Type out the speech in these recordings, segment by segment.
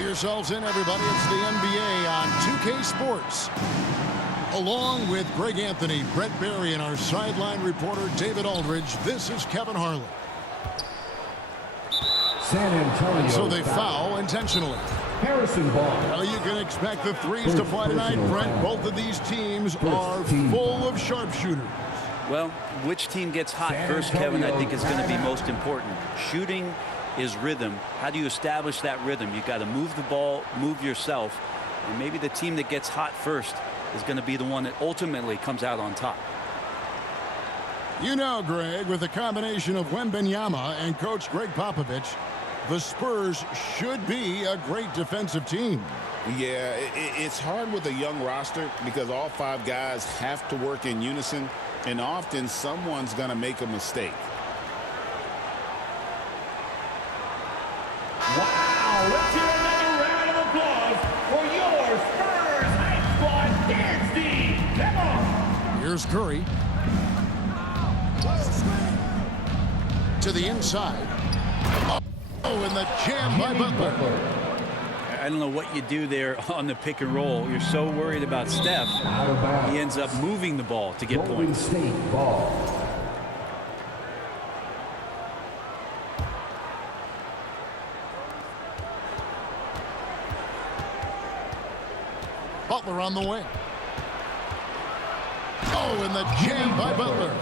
yourselves in, everybody. It's the NBA on 2K Sports. Along with Greg Anthony, Brett Barry, and our sideline reporter, David Aldridge, this is Kevin Harlan. San Antonio. So they foul intentionally. Harrison Ball. Well, you can expect the threes to fly tonight, Brent. Both of these teams are full of sharpshooters. Well, which team gets hot first, Kevin, I think is going to be most important. Shooting is rhythm. How do you establish that rhythm? You've got to move the ball, move yourself, and maybe the team that gets hot first is going to be the one that ultimately comes out on top. You know, Greg, with the combination of Wembanyama and Coach Greg Popovich, the Spurs should be a great defensive team. Yeah, it's hard with a young roster because all five guys have to work in unison, and often someone's going to make a mistake. Wow, let's hear another round of applause for your Spurs Hype Squad dance team. Come on. Here's Curry. To the inside. Oh, and the jam by Butler. I don't know what you do there on the pick and roll. You're so worried about Steph. He ends up moving the ball to get Golden points. State ball. Butler on the wing. Oh, and the jam by Butler.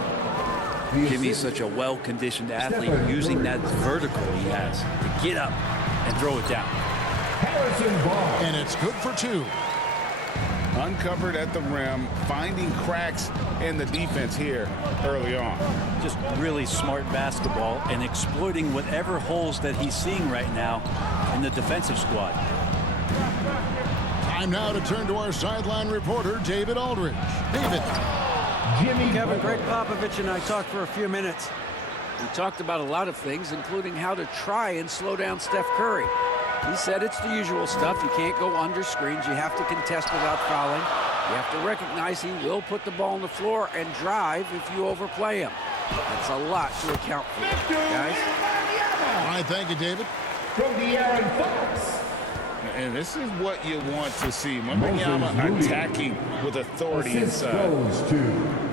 Jimmy's such a well-conditioned athlete, using that vertical he has to get up and throw it down. Harrison Ball. And it's good for two. Uncovered at the rim, finding cracks in the defense here early on. Just really smart basketball and exploiting whatever holes that he's seeing right now in the defensive squad. Time now to turn to our sideline reporter, David Aldridge. David. Kevin, Greg Popovich and I talked for a few minutes. We talked about a lot of things, including how to try and slow down Steph Curry. He said it's the usual stuff. You can't go under screens. You have to contest without fouling. You have to recognize he will put the ball on the floor and drive if you overplay him. That's a lot to account for, guys. All right, thank you, David. From the Aaron Fox. And this is what you want to see. Wembanyama attacking with authority inside.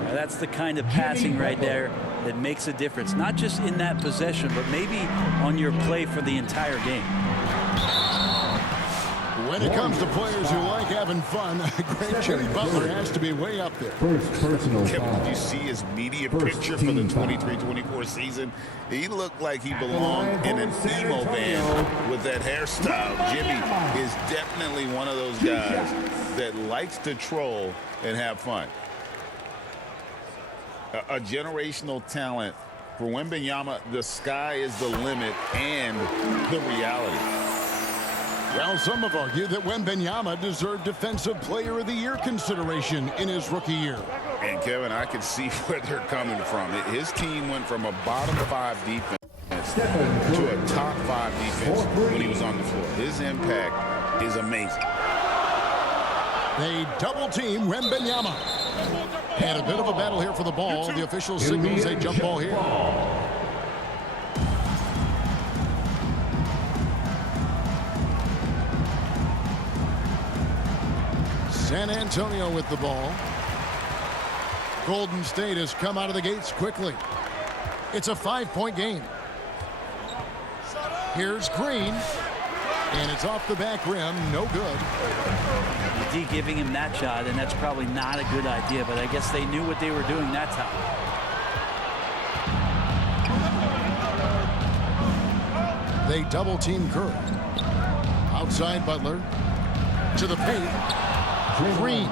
That's the kind of passing right there that makes a difference, not just in that possession, but maybe on your play for the entire game. When it comes to players who like having fun, great Jimmy Butler has to be way up there. First personal Kevin, foul. did you see his media First picture for the team foul. 23-24 season? He looked like he belonged in an emo band with that hairstyle. Jimmy is definitely one of those guys that likes to troll and have fun. A generational talent. For Wembanyama, the sky is the limit and the reality. Well, some have argued that Wembanyama deserved Defensive Player of the Year consideration in his rookie year. And, Kevin, I can see where they're coming from. His team went from a bottom five defense to a top five defense when he was on the floor. His impact is amazing. They double team Wembanyama. And a bit of a battle here for the ball. The official signals a jump ball here. San Antonio with the ball. Golden State has come out of the gates quickly. It's a 5-point game. Here's Green. And it's off the back rim. No good. D giving him that shot, and that's probably not a good idea, but I guess they knew what they were doing that time. They double team Curry. Outside Butler. To the paint. Green.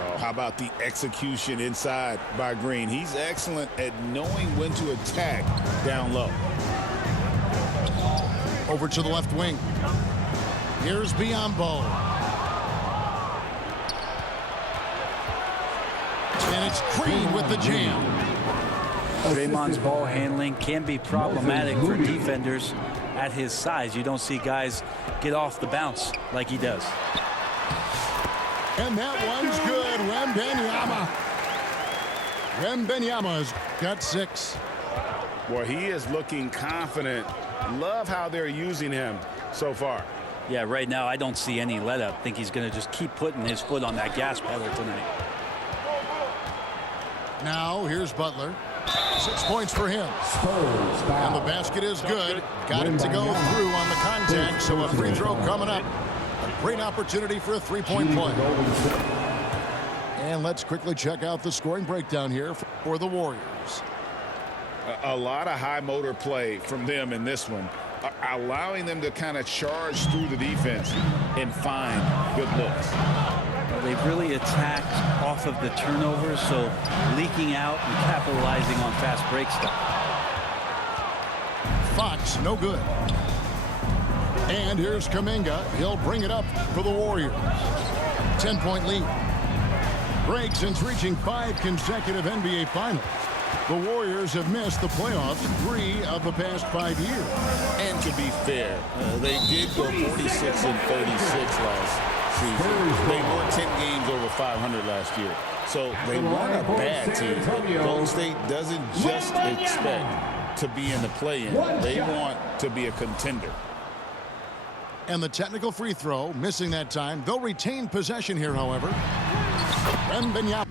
Oh, how about the execution inside by Green? He's excellent at knowing when to attack down low. Over to the left wing. Here's Biyombo. And it's Green with the jam. Draymond's ball handling can be problematic for defenders at his size. You don't see guys get off the bounce like he does. And that one's good. Wembanyama's got 6. Boy, he is looking confident. Love how they're using him so far. Yeah, right now I don't see any let up. I think he's going to just keep putting his foot on that gas pedal tonight. Now here's Butler. 6 points for him. And the basket is good. Got it to go through on the contact, so a free throw coming up. A great opportunity for a three-point play. And let's quickly check out the scoring breakdown here for the Warriors. A lot of high motor play from them in this one, allowing them to kind of charge through the defense and find good looks. They've really attacked off of the turnovers, so leaking out and capitalizing on fast break stuff. Fox, no good. And here's Kuminga. He'll bring it up for the Warriors. 10-point lead. Greg, since reaching 5 consecutive NBA Finals, the Warriors have missed the playoffs 3 of the past 5 years. And to be fair, they did go 46 and 36 last season. They won 10 games over 500 last year. So they weren't a bad team. Golden State doesn't just expect to be in the play-in. They want to be a contender. And the technical free throw, missing that time. They'll retain possession here, however. Wembanyama.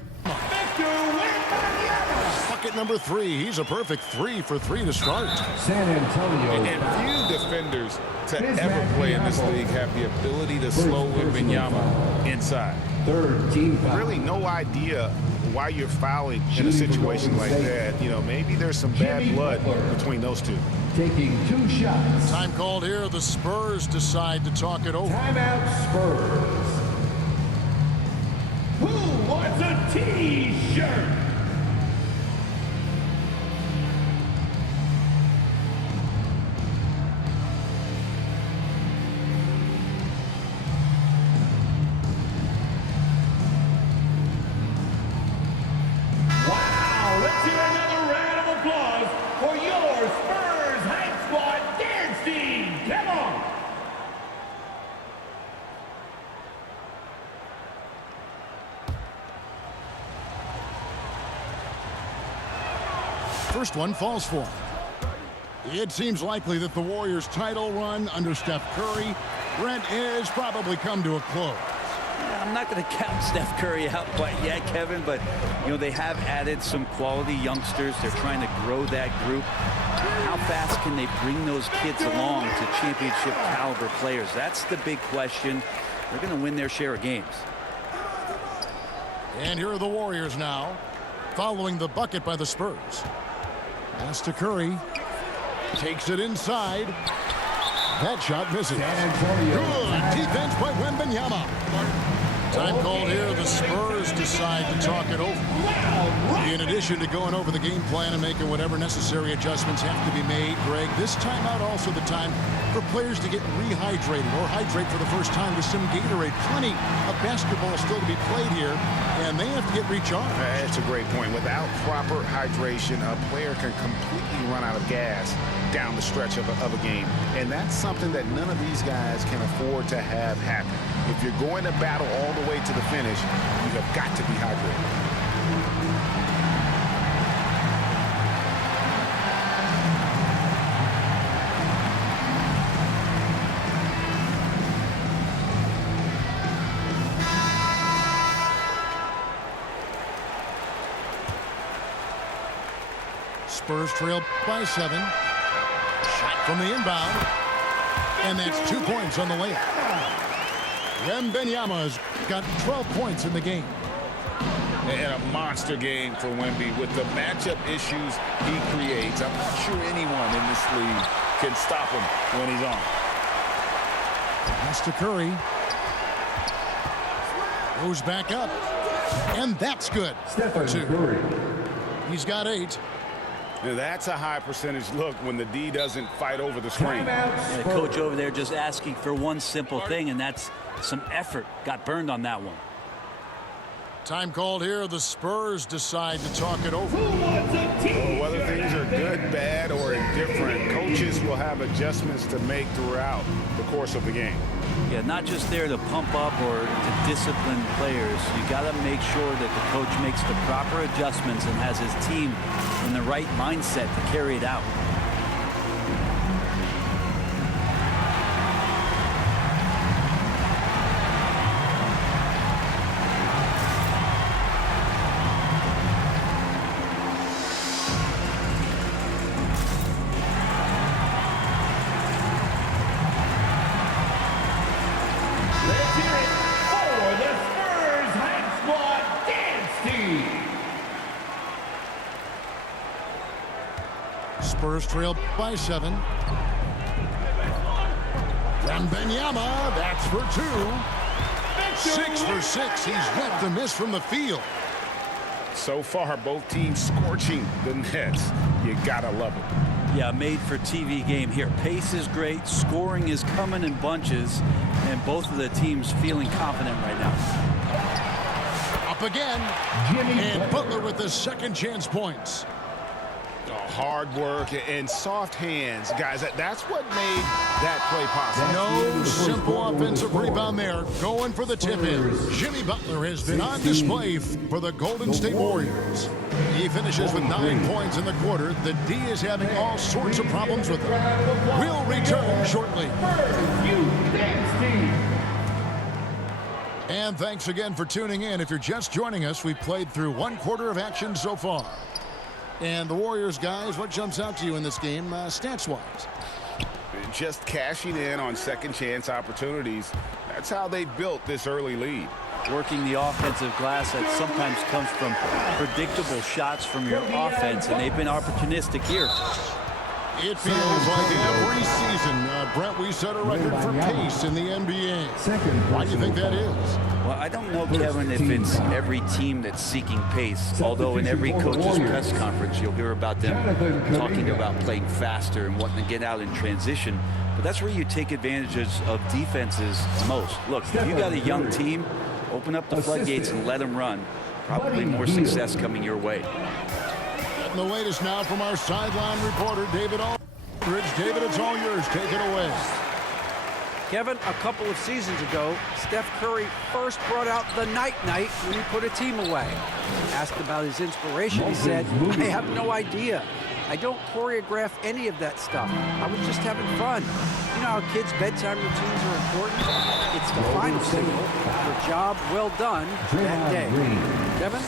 Bucket number 3. He's a perfect 3 for 3 to start. San Antonio. And few defenders to ever play in this league have the ability to slow Wembanyama inside. Third team foul. Really no idea why you're fouling in a situation like that. You know, maybe there's some bad blood between those two. Taking 2 shots. Time called here. The Spurs decide to talk it over. Timeout Spurs. Who wants a T-shirt? Wow, let's hear another round of applause for your Spurs Hype Squad dance team. Come on. First one falls for him. It seems likely that the Warriors' title run under Steph Curry, Brent, has probably come to a close. I'm not going to count Steph Curry out quite yet, Kevin, but, you know, they have added some quality youngsters. They're trying to grow that group. How fast can they bring those kids along to championship caliber players? That's the big question. They're going to win their share of games. And here are the Warriors now, following the bucket by the Spurs. Pass to Curry. Takes it inside. That shot misses. Good defense by Wembanyama. Time called here. The Spurs decide to talk it over. In addition to going over the game plan and making whatever necessary adjustments have to be made, Greg, this timeout also the time for players to get rehydrated or hydrate for the first time with some Gatorade. Plenty of basketball still to be played here, and they have to get recharged. That's a great point. Without proper hydration, a player can completely run out of gas down the stretch of a game. And that's something that none of these guys can afford to have happen. If you're going to battle all the way to the finish, you have got to be hydrated. Spurs trail by 7. Shot from the inbound. And that's 2 points on the layup. Wembanyama's got 12 points in the game. And a monster game for Wemby with the matchup issues he creates. I'm not sure anyone in this league can stop him when he's on. Pass to Curry. Goes back up. And that's good. Stephen 2. Curry. He's got 8. Now that's a high percentage look when the D doesn't fight over the screen. And the coach over there just asking for one simple thing, and that's some effort. Got burned on that one. Time called here. The Spurs decide to talk it over. Who wants a T-shirt? Whether things are good, bad, or indifferent, coaches will have adjustments to make throughout the course of the game. Yeah, not just there to pump up or to discipline players. You got to make sure that the coach makes the proper adjustments and has his team in the right mindset to carry it out. Spurs trail by 7. Wembanyama, that's for 2. 6 for 6. He's yet to miss from the field. So far, both teams scorching the Nets. You gotta love it. Yeah, made for TV game here. Pace is great. Scoring is coming in bunches. And both of the teams feeling confident right now. Up again. And Butler with the second chance points. Hard work and soft hands, guys. That's what made that play possible. No simple offensive rebound there. Going for the tip-in. Jimmy Butler has been on display for the Golden State Warriors. He finishes with 9 points in the quarter. The D is having all sorts of problems with him. We'll return shortly. And thanks again for tuning in. If you're just joining us, we've played through 1 quarter of action so far. And the Warriors, guys, what jumps out to you in this game, stats-wise? Just cashing in on second chance opportunities. That's how they built this early lead. Working the offensive glass that sometimes comes from predictable shots from your offense, and they've been opportunistic here. It feels like every season, Brent, we set a record for pace in the NBA. Why do you think that is? Well, I don't know, Kevin, if it's every team that's seeking pace, although in every coach's press conference you'll hear about them talking about playing faster and wanting to get out in transition. But that's where you take advantages of defenses most. Look, if you got a young team, open up the floodgates and let them run. Probably more success coming your way. And the latest now from our sideline reporter, David Aldridge. David, it's all yours. Take it away. Kevin, a couple of seasons ago, Steph Curry first brought out the night-night when he put a team away. Asked about his inspiration, he said, I have no idea. I don't choreograph any of that stuff. I was just having fun. You know how kids' bedtime routines are important? It's the final signal for job well done that day. Kevin?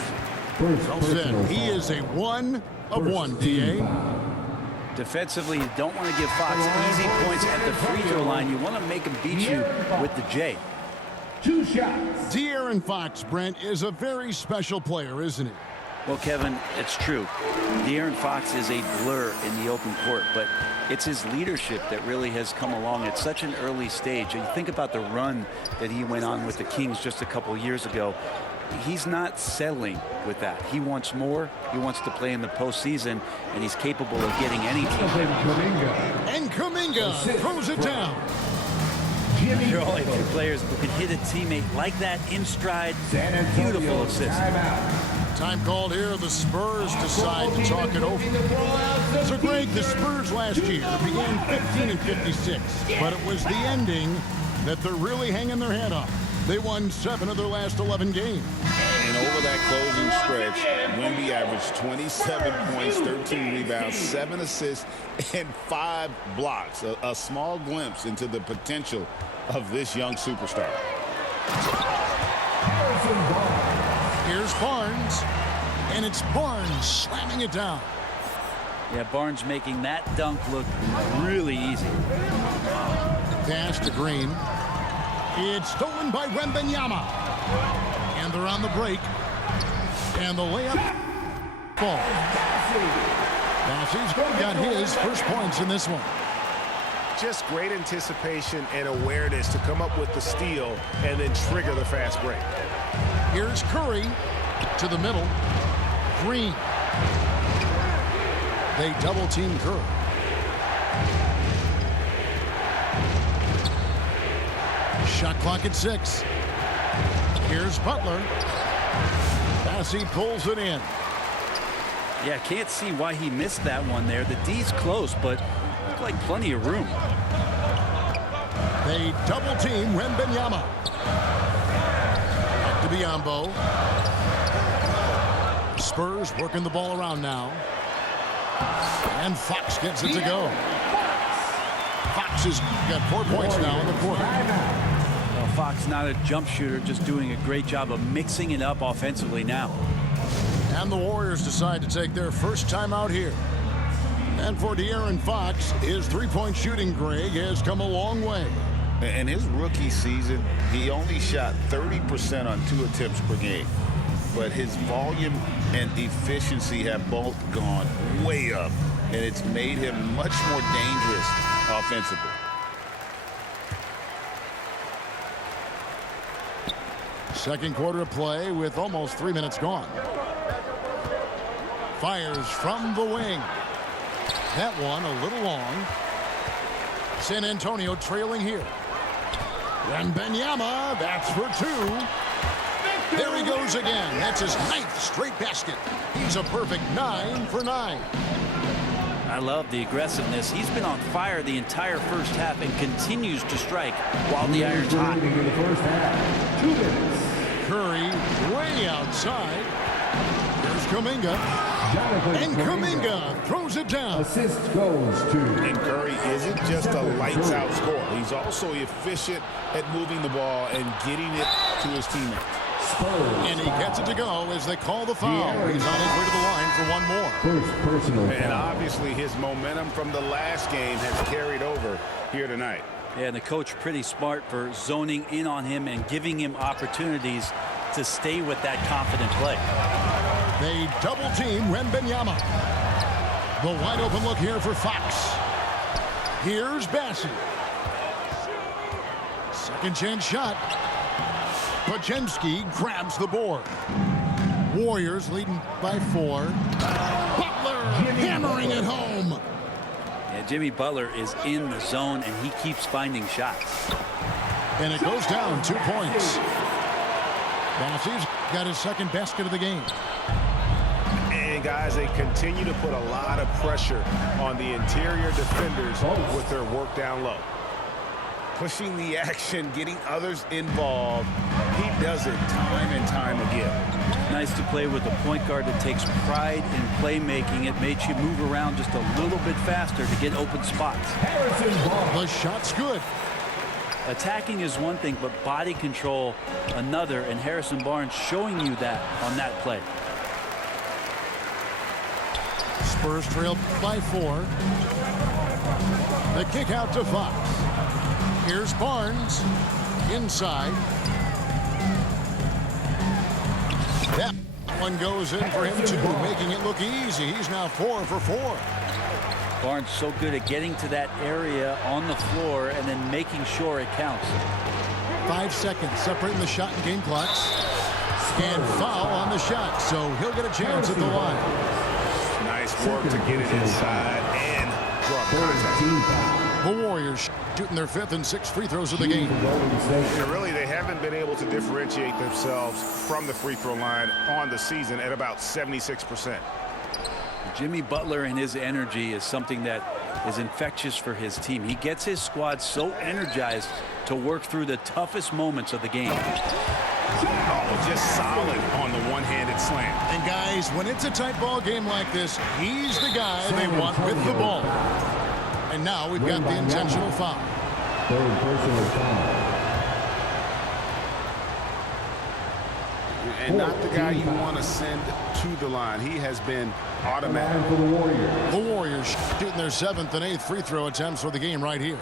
Well said. He is a 1 of 1, D.A. Defensively, you don't want to give Fox easy points at the free throw line. You want to make him beat you with the J. 2 shots. De'Aaron Fox, Brent, is a very special player, isn't he? Well, Kevin, it's true. De'Aaron Fox is a blur in the open court, but it's his leadership that really has come along at such an early stage. And you think about the run that he went on with the Kings just a couple years ago. He's not settling with that. He wants more. He wants to play in the postseason, and he's capable of getting any team. And Kuminga throws it down. There are only 2 players who can hit a teammate like that in stride. Beautiful assist. Time called here. The Spurs decide to talk it over. So, Greg, the Spurs last year began 15 and 56, but it was the ending that they're really hanging their head on. They won 7 of their last 11 games. And over that closing stretch, Wemby averaged 27 points, 13 rebounds, 7 assists, and 5 blocks. A small glimpse into the potential of this young superstar. Here's Barnes, and it's Barnes slamming it down. Yeah, Barnes making that dunk look really easy. Pass to Green. It's stolen by Wembanyama. And they're on the break. And the layup falls. Bassey's got his first points in this one. Just great anticipation and awareness to come up with the steal and then trigger the fast break. Here's Curry to the middle. Green. They double team Curry. Shot clock at 6. Here's Butler. Bassey pulls it in. Yeah, can't see why he missed that one there. The D's close, but looked like plenty of room. They double team Wembanyama. Back to Biyombo. Spurs working the ball around now. And Fox gets it to go. Fox has got 4 points now in the quarter. Well, Fox not a jump shooter, just doing a great job of mixing it up offensively now. And the Warriors decide to take their first time out here. And for De'Aaron Fox, his three-point shooting, Greg, has come a long way. In his rookie season, he only shot 30% on 2 attempts per game. but his volume and efficiency have both gone way up, and it's made him much more dangerous offensively. Second quarter of play with almost 3 minutes gone. Fires from the wing. That one a little long. San Antonio trailing here. Wembanyama, that's for two. There he goes again. That's his 9th straight basket. He's a perfect 9 for 9. I love the aggressiveness. He's been on fire the entire first half and continues to strike while the iron's hot. In the first half, 2 minutes. Curry way outside. Here's Kuminga. And Kuminga throws it down. Assist goes to. And Curry isn't just a lights-out scorer. He's also efficient at moving the ball and getting it to his teammates. And he gets it to go as they call the foul. He's on his way to the line for one more. First personal And foul. obviously his momentum from the last game has carried over here tonight. Yeah, and the coach pretty smart for zoning in on him and giving him opportunities to stay with that confident play. They double team Wembanyama. The wide open look here for Fox. Here's Bassey. Second chance shot. Podziemski grabs the board. Warriors leading by 4. Butler hammering it home. Yeah, Jimmy Butler is in the zone and he keeps finding shots. And it goes down 2 points. Bassey's got his second basket of the game. And guys, they continue to put a lot of pressure on the interior defenders with their work down low. Pushing the action, getting others involved. He does it time and time again. Nice to play with a point guard that takes pride in playmaking. It makes you move around just a little bit faster to get open spots. The shot's good. Attacking is one thing, but body control another, and Harrison Barnes showing you that on that play. Spurs trail by 4. The kick out to Fox. Here's Barnes inside. That one goes in for him too, making it look easy. He's now 4 for 4. Barnes so good at getting to that area on the floor and then making sure it counts. 5 seconds separating the shot and game clocks. And foul on the shot, so he'll get a chance at the line. Nice work to get it inside and draw contact. The Warriors shooting their 5th and 6th free throws of the game. And really, they haven't been able to differentiate themselves from the free throw line on the season at about 76%. Jimmy Butler and his energy is something that is infectious for his team. He gets his squad so energized to work through the toughest moments of the game. Oh, just solid on the one-handed slam. And guys, when it's a tight ball game like this, he's the guy they want with the ball. And now we've got the intentional foul. Third personal foul. And not the guy you want to send to the line. He has been automatic. For the Warriors. The Warriors shooting their 7th and 8th free throw attempts for the game right here.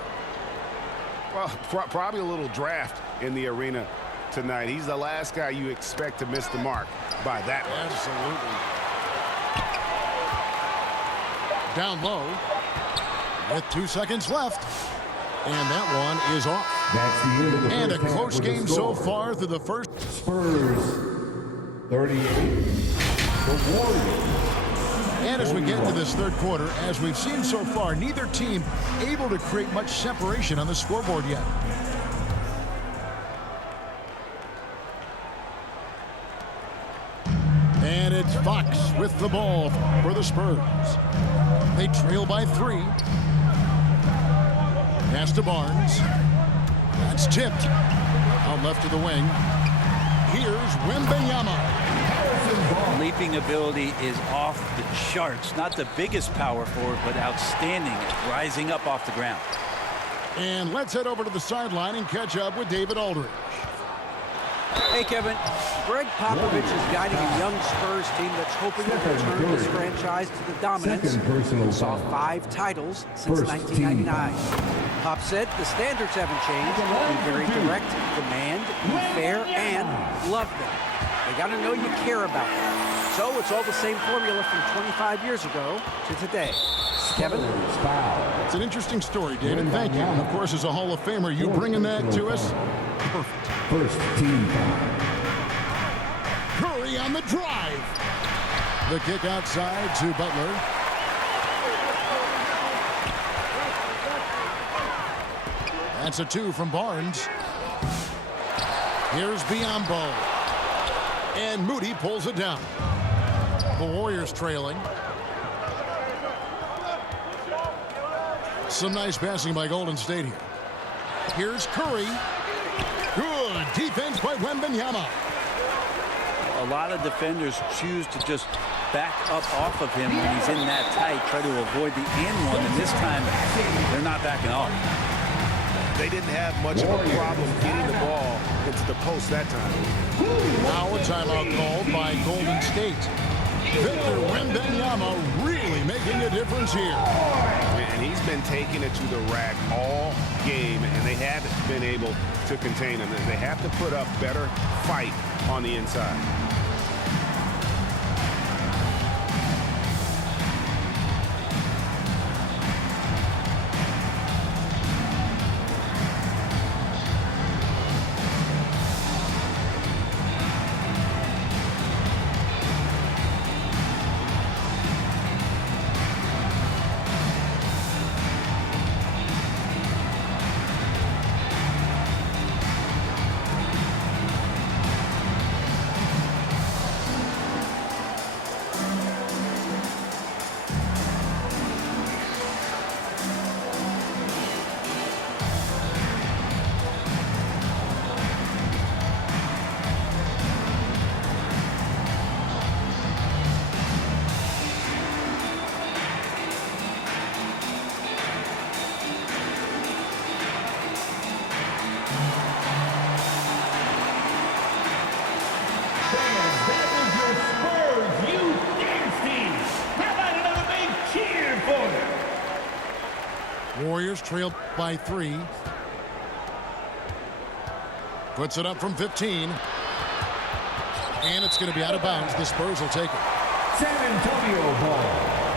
Well, probably a little draft in the arena tonight. He's the last guy you expect to miss the mark by that much. Absolutely. Down low with 2 seconds left. And that one is off. That's the end of the And a first half close with the game so score. far through the first. Spurs 38. The Warriors. And as we get into this third quarter, as we've seen so far, neither team able to create much separation on the scoreboard yet. And it's Fox with the ball for the Spurs. They trail by 3. Pass to Barnes. That's tipped. Out left to the wing. Here's Wembanyama. Leaping ability is off the charts. Not the biggest power forward, but outstanding at rising up off the ground. And let's head over to the sideline and catch up with David Aldridge. Hey, Kevin. Greg Popovich is guiding a young Spurs team that's hoping to return this franchise to the dominance. Second personal We saw foul. 5 titles since First 1999. Pop said the standards haven't changed. Be very direct, demand, be fair, and love them. They got to know you care about them. So it's all the same formula from 25 years ago to today. Kevin? Foul. It's an interesting story, David. Thank you. And of course, as a Hall of Famer, you bringing that to us? Perfect. First team foul. Curry on the drive. The kick outside to Butler. That's a 2 from Barnes. Here's Biyombo. And Moody pulls it down. The Warriors trailing. Some nice passing by Golden State here. Here's Curry. Good defense by Wembanyama. A lot of defenders choose to just back up off of him when he's in that tight, try to avoid the and one, and this time they're not backing off. They didn't have much of a problem getting the ball into the post that time. Now a timeout called by Golden State. Victor Wembanyama really making a difference here. And he's been taking it to the rack all game, and they haven't been able to contain him. They have to put up better fight on the inside. Warriors trailed by 3. Puts it up from 15. And it's going to be out of bounds. The Spurs will take it. San Antonio ball.